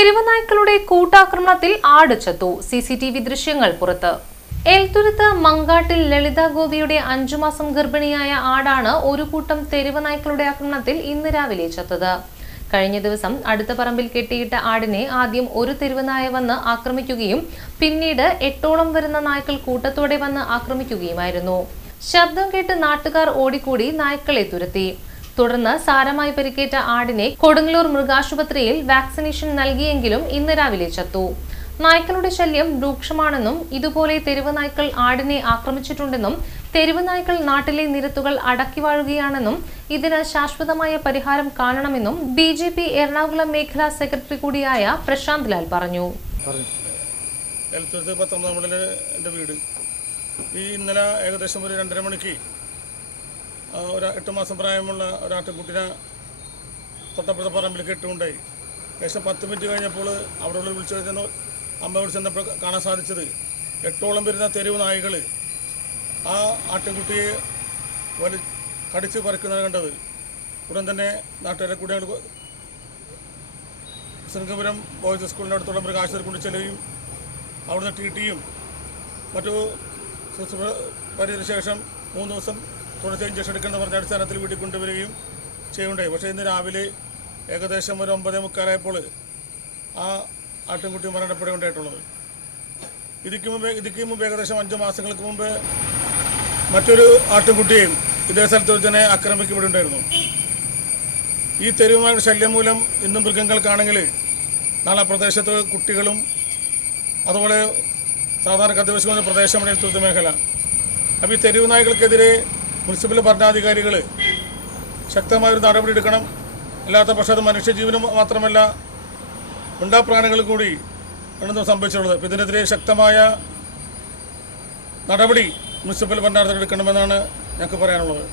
തെരുവ് നായ്ക്കളുടെ കൂട്ടാക്രമണത്തിൽ ആട് ചത്തു. സിസിടിവി ദൃശ്യങ്ങൾ പുറത്ത്. എൽത്തുരുത്ത് മങ്കാട്ടിൽ ലളിത ഗോപിയുടെ 5 മാസം ഗർഭിണിയായ ആടാണ് ഒരു കൂട്ടം തെരുവ് നായ്ക്കളുടെ ആക്രമണത്തിൽ ഇന്ന് രാവിലെ ചത്തത്. കഴിഞ്ഞ ദിവസം അടുത്ത പറമ്പിൽ കെട്ടിയിട്ട ആടിനെ ആദ്യം ഒരു തെരുവ് നായ വന്ന് ആക്രമിക്കുകയും പിന്നീട് 8ഓളം വരുന്ന നായ്ക്കൾ കൂട്ടത്തോടെ വന്ന് ആക്രമിക്കുകയുമായിരുന്നു. ശബ്ദം കേട്ട് നാട്ടുകാർ ഓടിക്കൂടി നായ്ക്കളെ തുരത്തി. തുടർന്ന് സാരമായി പരിക്കേറ്റ ആടിനെ കൊടുങ്ങല്ലൂർ മൃഗാശുപത്രിയിൽ വാക്സിനേഷൻ നൽകിയെങ്കിലും ഇന്ന് രാവിലെ ചത്തു. നായ്ക്കളുടെ ശല്യം രൂക്ഷമാണെന്നും ഇതുപോലെ തെരുവ് നായ്ക്കൾ ആടിനെ ആക്രമിച്ചിട്ടുണ്ടെന്നും തെരുവ് നായ്ക്കൾ നാട്ടിലെ നിരത്തുകൾ അടക്കി വാഴുകയാണെന്നും ഇതിന് ശാശ്വതമായ പരിഹാരം കാണണമെന്നും BJP എറണാകുളം മേഖലാ സെക്രട്ടറി കൂടിയായ പ്രശാന്ത് ലാൽ പറഞ്ഞു. ഇന്നലെ ഏകദേശം ഒരു 2:30 മണിക്ക് ഒരു 8 മാസം പ്രായമുള്ള ഒരാട്ടിൻകുട്ടിനെ തൊട്ടപ്പുറത്തെ പറമ്പിൽ കെട്ടുകൊണ്ടായി. ഏകദേശം 10 മിനിറ്റ് കഴിഞ്ഞപ്പോൾ അവിടെ വിളിച്ചു അമ്മ വിളിച്ചപ്പോൾ കാണാൻ സാധിച്ചത് 8ഓളം വരുന്ന തെരുവ് നായ്കൾ ആ ആട്ടിൻകുട്ടിയെ കടിച്ച് പറിക്കുന്നതാണ് കണ്ടത്. ഉടൻ തന്നെ നാട്ടുകാരെ കൂടെ ശൃംഗപുരം ബോയ്സ് സ്കൂളിൻ്റെ അടുത്തുള്ള മൃഗാശുപത്രി കൊണ്ട് ചെല്ലുകയും അവിടുന്ന് TTയും മറ്റു പരിചയ ശേഷം 3 ദിവസം തുടർച്ച ഇഞ്ചക്ഷൻ എടുക്കുന്ന പറഞ്ഞ അടിസ്ഥാനത്തിൽ വീട്ടിൽ കൊണ്ടുവരികയും ചെയ്യുന്നുണ്ടായി. പക്ഷേ ഇന്ന് രാവിലെ ഏകദേശം ഒരു 9:45 ആ ആട്ടിൻകുട്ടി മരണപ്പെടുകയുണ്ടായിട്ടുള്ളത്. ഇതിക്ക് മുമ്പ് ഏകദേശം 5 മാസങ്ങൾക്ക് മുമ്പ് മറ്റൊരു ആട്ടിൻകുട്ടിയെയും ഇതേ സ്ഥലത്ത് വെച്ച് ആക്രമിക്കപ്പെടുന്നുണ്ടായിരുന്നു. ഈ തെരുവുമായുള്ള ശല്യം മൂലം ഇന്നും മൃഗങ്ങൾക്കാണെങ്കിൽ നാളെ പ്രദേശത്ത് കുട്ടികളും അതുപോലെ സാധാരണ അധിവസിക്കുന്ന പ്രദേശമാണ് എൽത്തുരുത്ത് മേഖല. അപ്പോൾ ഈ തെരുവ് നായ്ക്കൾക്കെതിരെ മുനിസിപ്പൽ ഭരണാധികാരികൾ ശക്തമായൊരു നടപടി എടുക്കണം. അല്ലാത്ത പക്ഷം അത് മനുഷ്യജീവനും മാത്രമല്ല മിണ്ടാപ്രാണികൾ കൂടി ആണ് സംഭവിച്ചിട്ടുള്ളത്. അപ്പോൾ ഇതിനെതിരെ ശക്തമായ നടപടി മുനിസിപ്പൽ ഭരണാധികാരികൾ എടുക്കണമെന്നാണ് ഞങ്ങൾക്ക് പറയാനുള്ളത്.